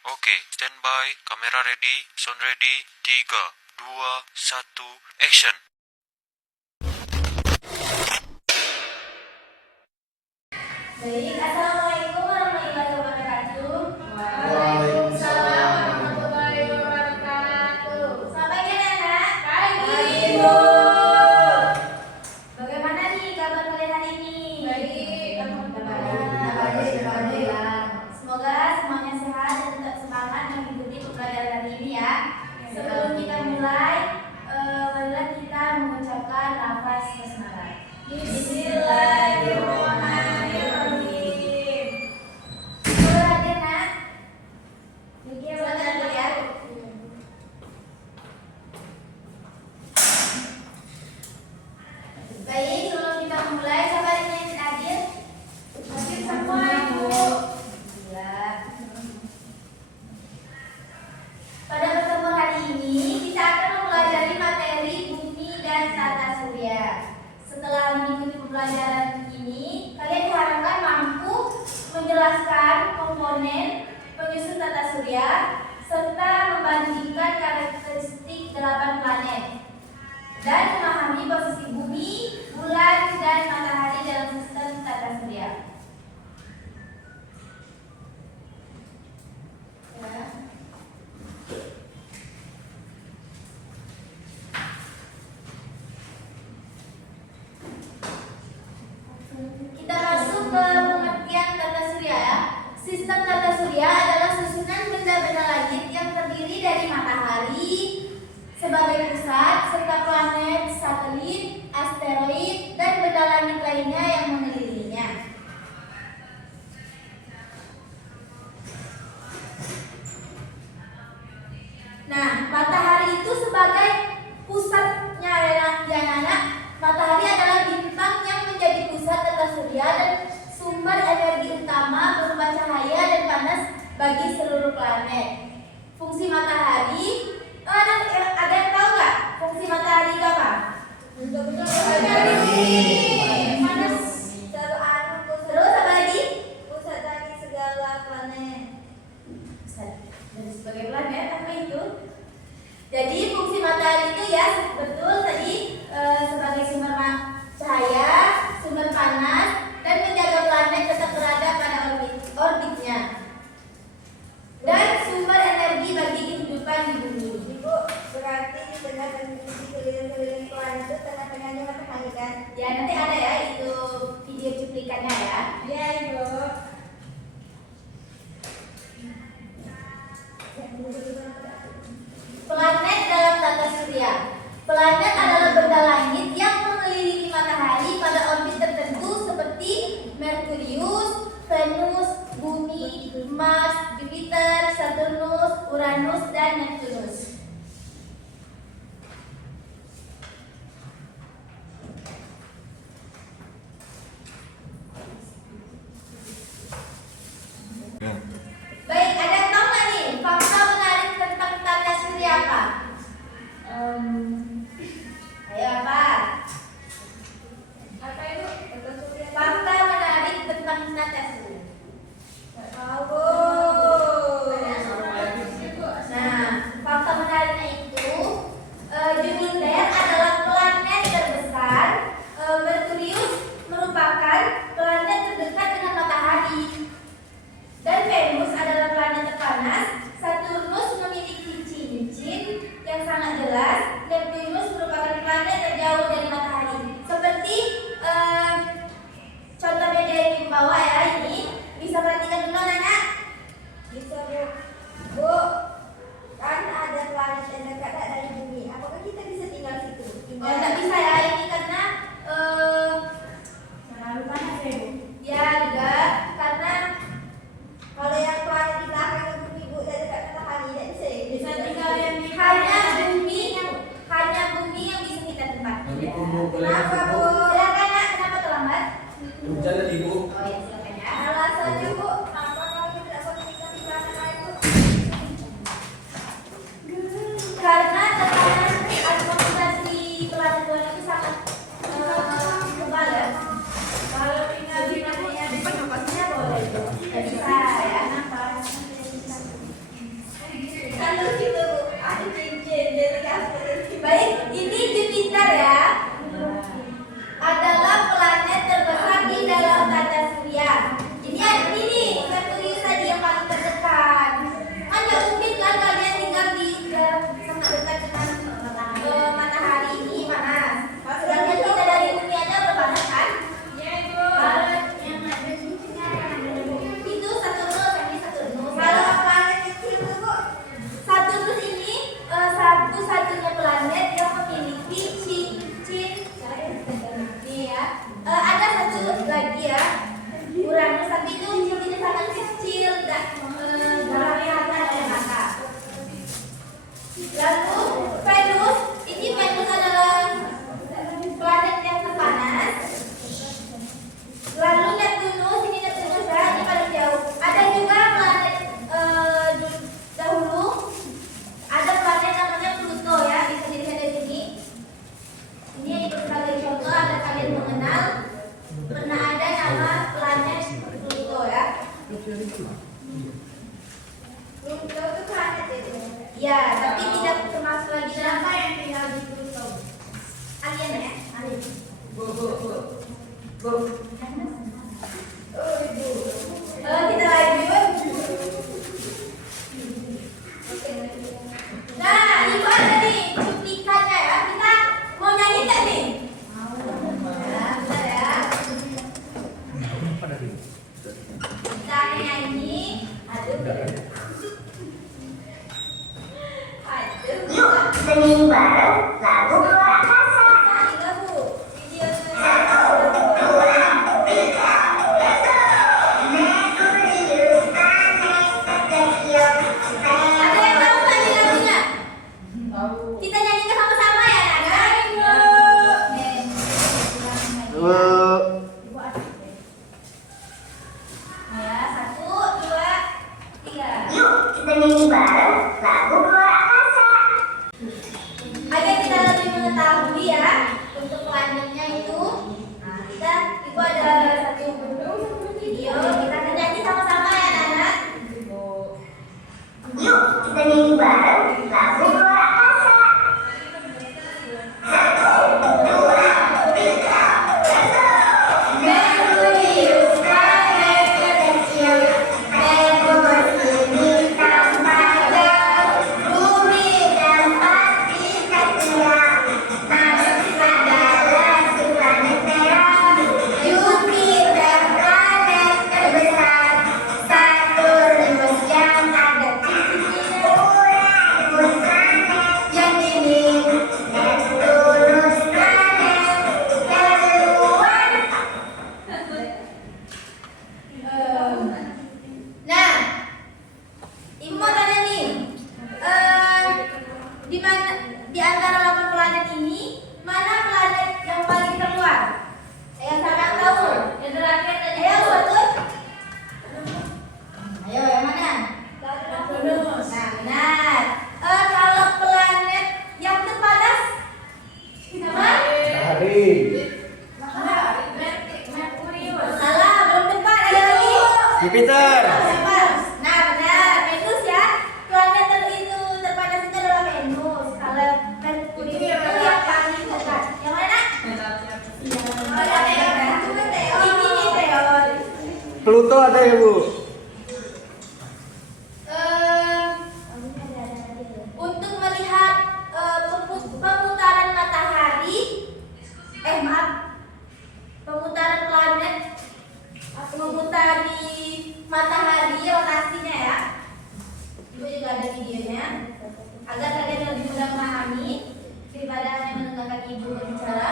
Oke, standby, kamera ready, sound ready, 3, 2, 1, action. Baik, Assalamualaikum warahmatullahi wabarakatuh. Waalaikumsalam warahmatullahi wabarakatuh. Selamat pagi anak-anak. Pagi, Ibu. Bagaimana nih kabar kalian hari ini? Baik, Alhamdulillah. Semoga semuanya sehat dan tetap semangat mengikuti pembelajaran hari ini ya. Sebelum kita mulai, marilah kita mengucapkan nafas basmalah. Bismillahirrahmanirrahim. Silakan nak. Silakan lihat. Baik, sebelum kita mulai, siapa yang ingin hadir? Hadir semua, Ibu. Gila. Pada pertemuan hari ini, kita akan mempelajari materi bumi dan tata surya. Setelah mengikuti pembelajaran ini, kalian diharapkan mampu menjelaskan komponen penyusun tata surya serta membandingkan karakteristik 8 planet dan memahami posisi bumi, bulan, dan matahari dalam sistem tata surya. Ya. Kita masuk ke pengertian tata surya ya. Sistem tata surya adalah susunan benda-benda langit yang terdiri dari matahari sebagai pusat serta planet, satelit, asteroid, dan benda langit lainnya yang mengelilinginya. Nah, matahari itu sebagai pusatnya ya anak. Matahari adalah bintang yang menjadi pusat tata surya dan sumber energi utama berupa cahaya dan panas bagi seluruh planet. Fungsi matahari, ada yang tahu nggak? Fungsi matahari itu apa? Panas. Terus apa lagi? Pusat dari segala planet. Pusat dari sebagai planet apa itu? Jadi fungsi matahari itu ya betul tadi sebagai sumber cahaya, sumber panas, dan menjaga planet tetap berada pada orbitnya. Dan sumber energi bagi kehidupan di bumi. Ibu, berarti di tengah dan di keliling-keliling planet itu tengah-tengahnya matahari kan? Ya nanti ada ya itu video cuplikannya ya. Iya, Ibu. Planet dalam tata surya. Planet adalah benda langit yang mengelilingi matahari pada orbit tertentu seperti Merkurius, Venus, Bumi, Mars, Jupiter, Saturnus, Uranus, dan Neptunus. Baik, ada yang tahu nggak nih fakta menarik tentang tata surya apa? Ayo apa? Apa itu? Tata surya. Fakta menarik tentang tata surya. Nggak tahu, Bu. Nah, Iya, tapi tidak termasuk lagi dalam yang tinggal di Pluto. Alien ya? Alien. Kita lanjut. Nah, ibu ada nih cuplikannya ya. Kita mau nyanyi nggak nih? Mau. Nah, bentar ya. Kita akan nyanyi. Aduh. Yuk, nyanyi bareng lagu luar angkasa. Kita nyanyikan sama-sama ya, Nana? Ya, 1, 2, 3. Yuk, kita nyanyi bareng lagu luar angkasa. Agar kita lebih mengetahui ya untuk planetnya itu. Nah, itu ada satu video. Kita akan nyanyi sama-sama ya, Nana? Yuk, kita nyanyi bareng lagu luar angkasa. Merkurius, planet kecil, berfungsi bintang padat, bumi dan partikel kecil, masuk adalah planet merah, Jupiter planet terbesar, Saturnus yang ada titik Uranus planet yang dingin, Neptunus planet terluar. Nah, Ibu mau tanya nih, di mana di antara 8 planet ini, mana planet yang paling terluar? Yang sampai tahu? Yang terakhir tadi. Ayo, betul. Ayo, yang mana? Neptunus. Nah, benar. Kalau planet yang terpanas, apa? Merkurius. Salah, belum tepat. Ada lagi. Jupiter. Nah, benar. Venus ya. Planet itu terpanas itu adalah Venus. Kalau Merkurius itu yang paling dekat. Yang mana? Ini meteor. Pluto ada ya, Bu? Untuk melihat pemutaran matahari, pemutaran planet memutari matahari rotasinya ya. Ibu juga ada videonya agar kalian lebih mudah memahami daripada hanya mendengarkan ibu berbicara.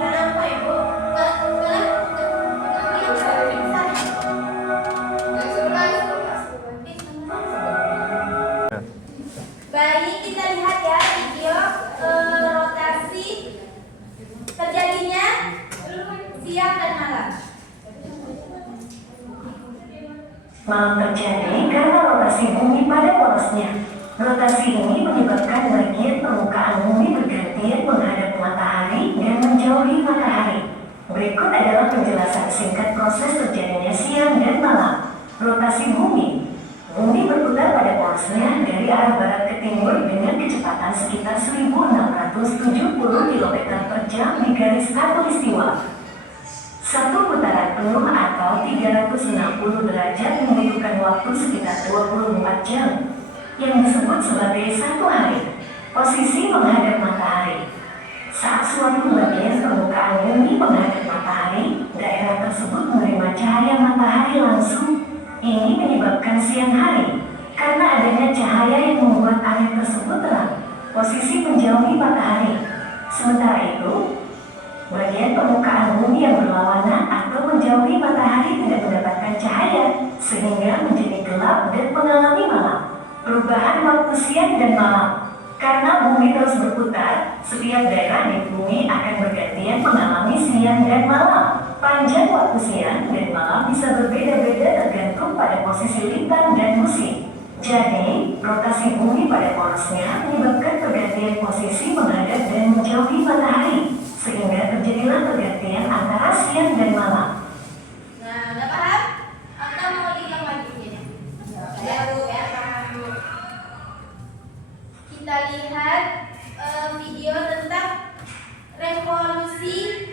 Dan apa ibu? Baik, kita lihat ya video rotasi terjadinya siang dan malam. Malam terjadi karena rotasi bumi pada polosnya. Rotasi ini menyebabkan bagian permukaan bumi bergantian menghadap matahari dan menjauhi matahari. Berikut adalah penjelasan singkat proses terjadinya siang dan malam. Rotasi bumi. Bumi berputar pada polosnya dari arah barat ke timur dengan kecepatan sekitar 1670 km per jam di garis khatulistiwa. Satu putaran penuh atau 360 derajat membutuhkan waktu sekitar 24 jam, yang disebut sebagai 1 hari. Posisi menghadap matahari. Saat suatu bagian permukaan bumi menghadap matahari, daerah tersebut menerima cahaya matahari langsung. Ini menyebabkan siang hari, karena adanya cahaya yang membuat area tersebut terang. Posisi menjauhi matahari. Sementara itu, bagian permukaan bumi yang berlawanan atau menjauhi matahari tidak mendapatkan cahaya, sehingga menjadi gelap dan mengalami malam. Perubahan waktu siang dan malam. Karena bumi terus berputar, setiap daerah di bumi akan bergantian mengalami siang dan malam. Panjang waktu siang dan malam bisa berbeda-beda tergantung pada posisi lintang dan musim. Jadi, rotasi bumi pada polosnya menyebabkan pergantian posisi menghadap dan menjauhi matahari, sehingga terjadilah pergantian antara siang dan malam. Nah, udah paham? Atau mau diulang lagi ini? Ya, Bu, ya, paham Bu. melihat video tentang revolusi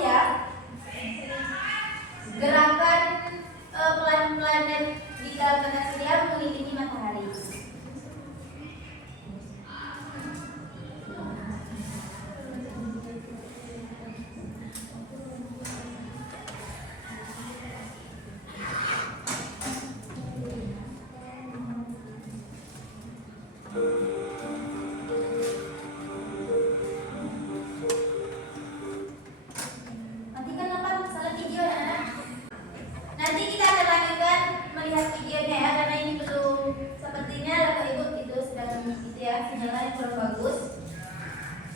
ya, gerakan planet di dalam tata surya mengelilingi matahari. Matikan apa? Salah video anak-anak. Nanti kita akan lanjutkan melihat videonya ya, karena ini belum sepertinya Bapak Ibu itu sedang gitu ya, sinyalnya kurang bagus.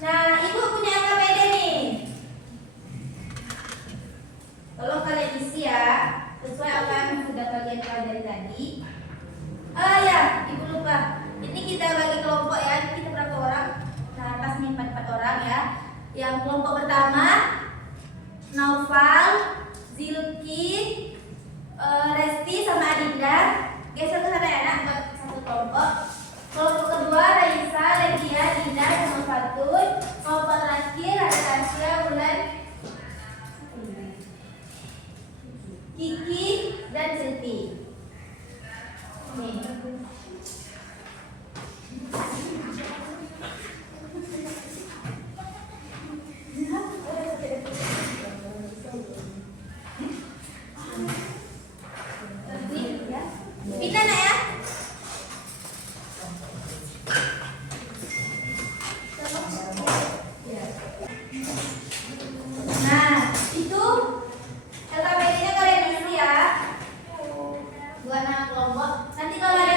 Nah, Ibu punya angka PD nih. Tolong kalian isi ya, sesuai apa yang sudah kalian pelajari tadi. Ya, Ibu lupa. Ini kita bagi kelompok ya, kita berapa orang? Nah, pas nih 4 orang ya. Yang kelompok pertama Naufal, Zilki, Resti sama Adinda. Geser ke sana ya anak, buat satu kelompok. Kelompok kedua Raisa, Ledia, Dinda, sama Fatun. Kelompok terakhir ada Tasya, Wulan, Kiki, dan Silvi. Nih. Kita nak ya. Nah, itu LKPD-nya kalian isi ya. Buat anak kelompok. Nanti kalau ada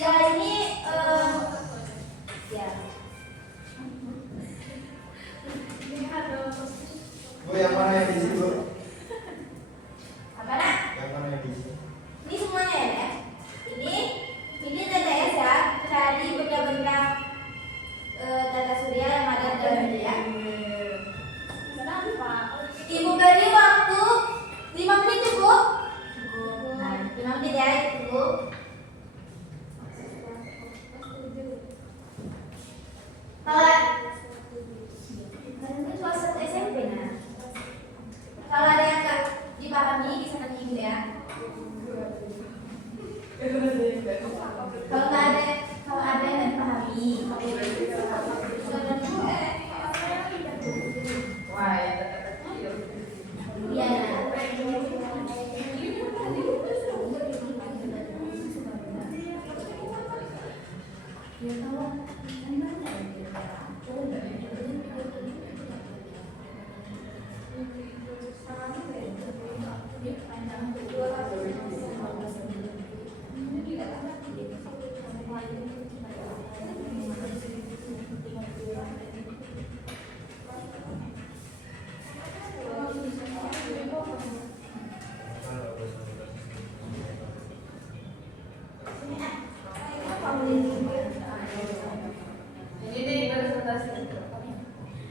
ya ini ya. Bu, yang mana yang diisi, Bu? Apa nak? Yang mana yang diisi? Ini semuanya ya. Ini TTS ya, dari benda-benda tata surya yang ada dalam ya. Ibu beri waktu 5 menit cukup? Nah, 5 menit ya Ibu. Kalau satu SMP nah. Kalau ada yang nggak dipahami bisa tanya Ibu ya. Kalau ada yang nggak dipahami. Iya.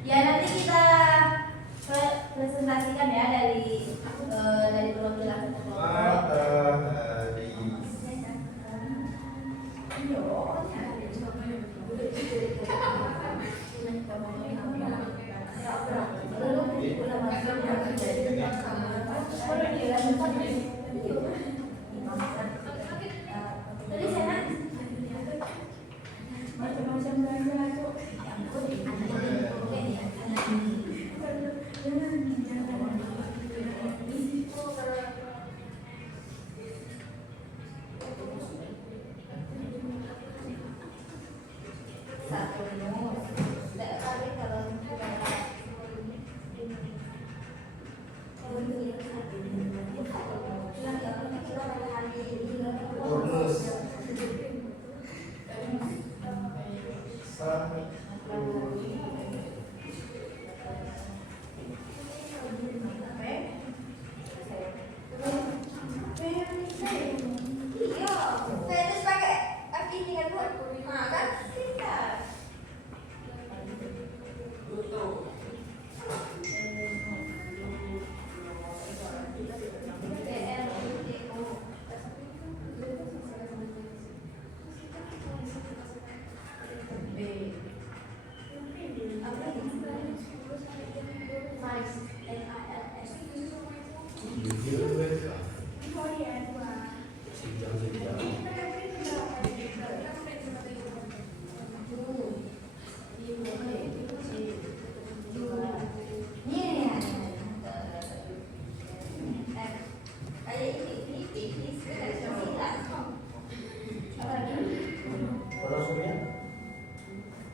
Ya nanti kita presentasikan ya dari perwakilan kelompok.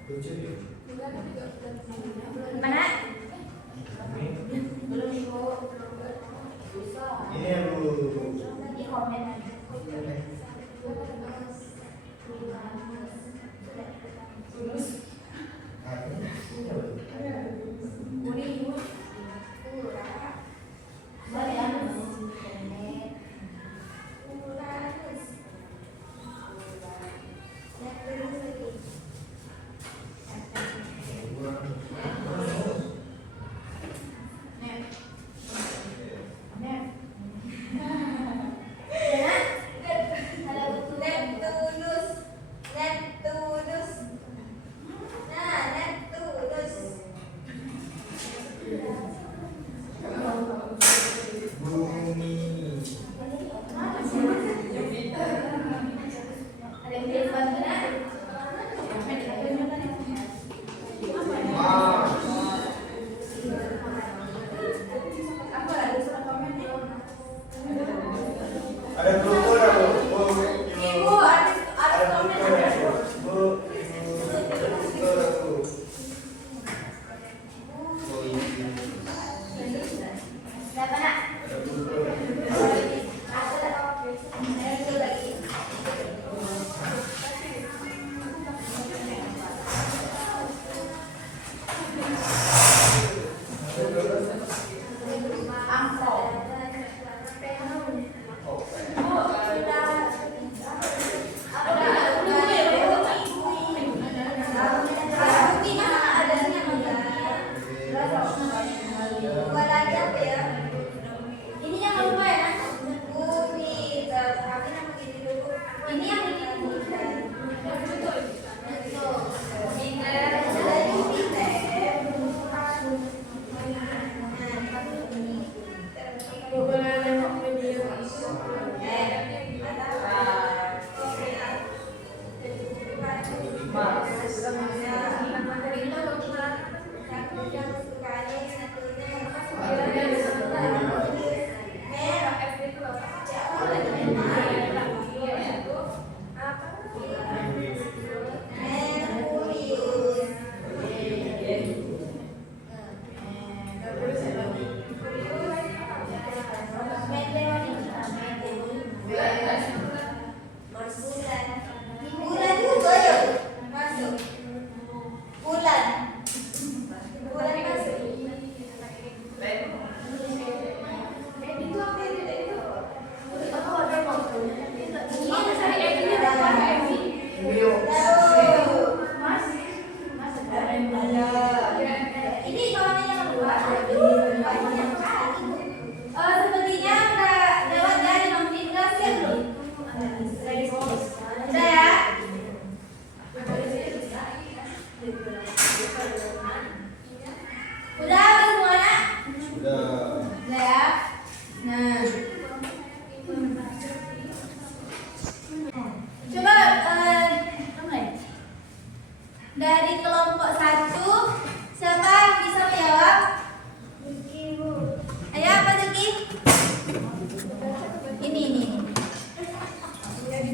Lucu ya. Mana? Ini ya Bu. Di komen aja. Ada buku ada Bu. Ibu, ada komen ada. Bu. Siapa nak? Ada buku. Ada lagi. Ini yang lupa ya, Bumi. Ini yang bulan juga ya masuk. Bulan masuk. Ini kawannya yang kedua. Sepertinya udah lewat dari notifikasi ya belum? Udah ya? Udah semuanya? Udah. Udah ya? Nah, coba dari kelompok 1 siapa yang bisa menjawab? Ayo apa Zeki? Ini. Yang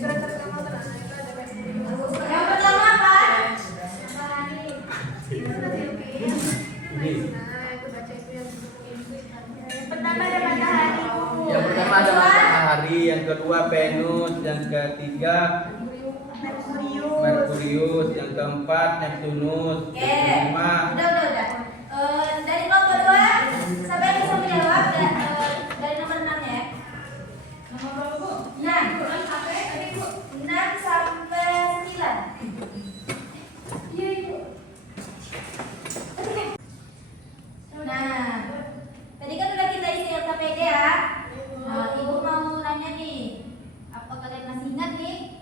pertama apa? Pertama ada matahari. Yang pertama ada matahari, yang kedua Venus, yang ketiga Merkurius, yang keempat Neptunus, Oke. yang kelima Udah. Dari kelompok 2 siapa yang bisa menjawab dari nomor 6 ya? Nomor berapa, Bu? 6 sampai 9. Iya, Ibu. Nah, tadi kan udah kita isi LKPD ya. Nah, Ibu mau nanya nih, apa kalian masih ingat nih?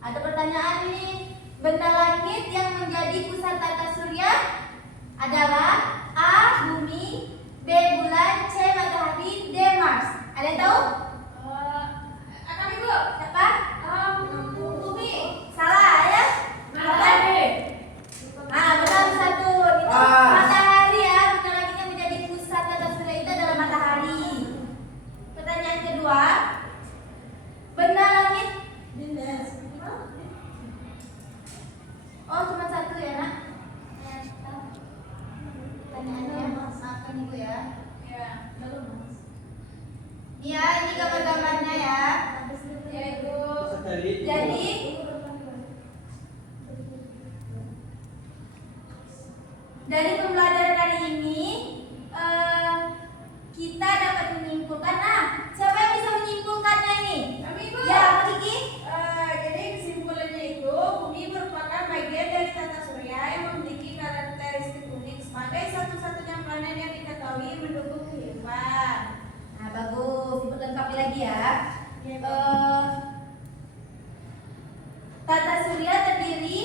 Ada pertanyaan nih. Benda langit yang menjadi pusat tata surya adalah A. Bumi, B. Bulan, C. Matahari, D. Mars. Ada yang tahu? Akan Ibu? Siapa? Bumi. Salah ya? Matahari. Nah, benar satu. Itu matahari ya. Benda langit yang menjadi pusat tata surya itu adalah matahari. Pertanyaan kedua. Benda langit. Oh, cuma satu ya, Nak? lagi ya. Tata surya terdiri,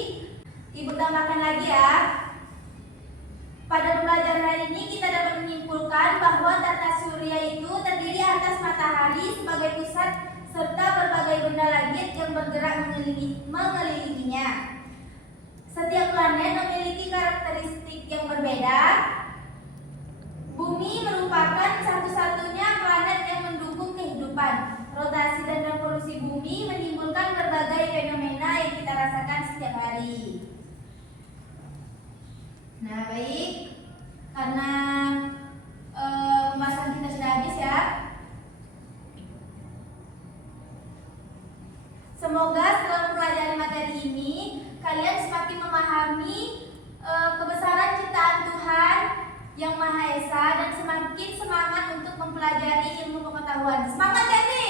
Ibu tambahkan lagi ya. Pada pembelajaran hari ini kita dapat menyimpulkan bahwa tata surya itu terdiri atas matahari sebagai pusat serta berbagai benda langit yang bergerak mengelilinginya. Setiap planet memiliki karakteristik yang berbeda. Bumi merupakan satu-satunya planet yang mendukung kehidupan. Rotasi dan revolusi bumi menimbulkan berbagai fenomena yang kita rasakan setiap hari. Nah, baik, karena pembahasan kita sudah habis ya. Semoga setelah mempelajari materi ini, kalian semakin memahami kebesaran ciptaan Tuhan yang Maha Esa dan semakin semangat untuk mempelajari ilmu pengetahuan. Semangat ya, Dik!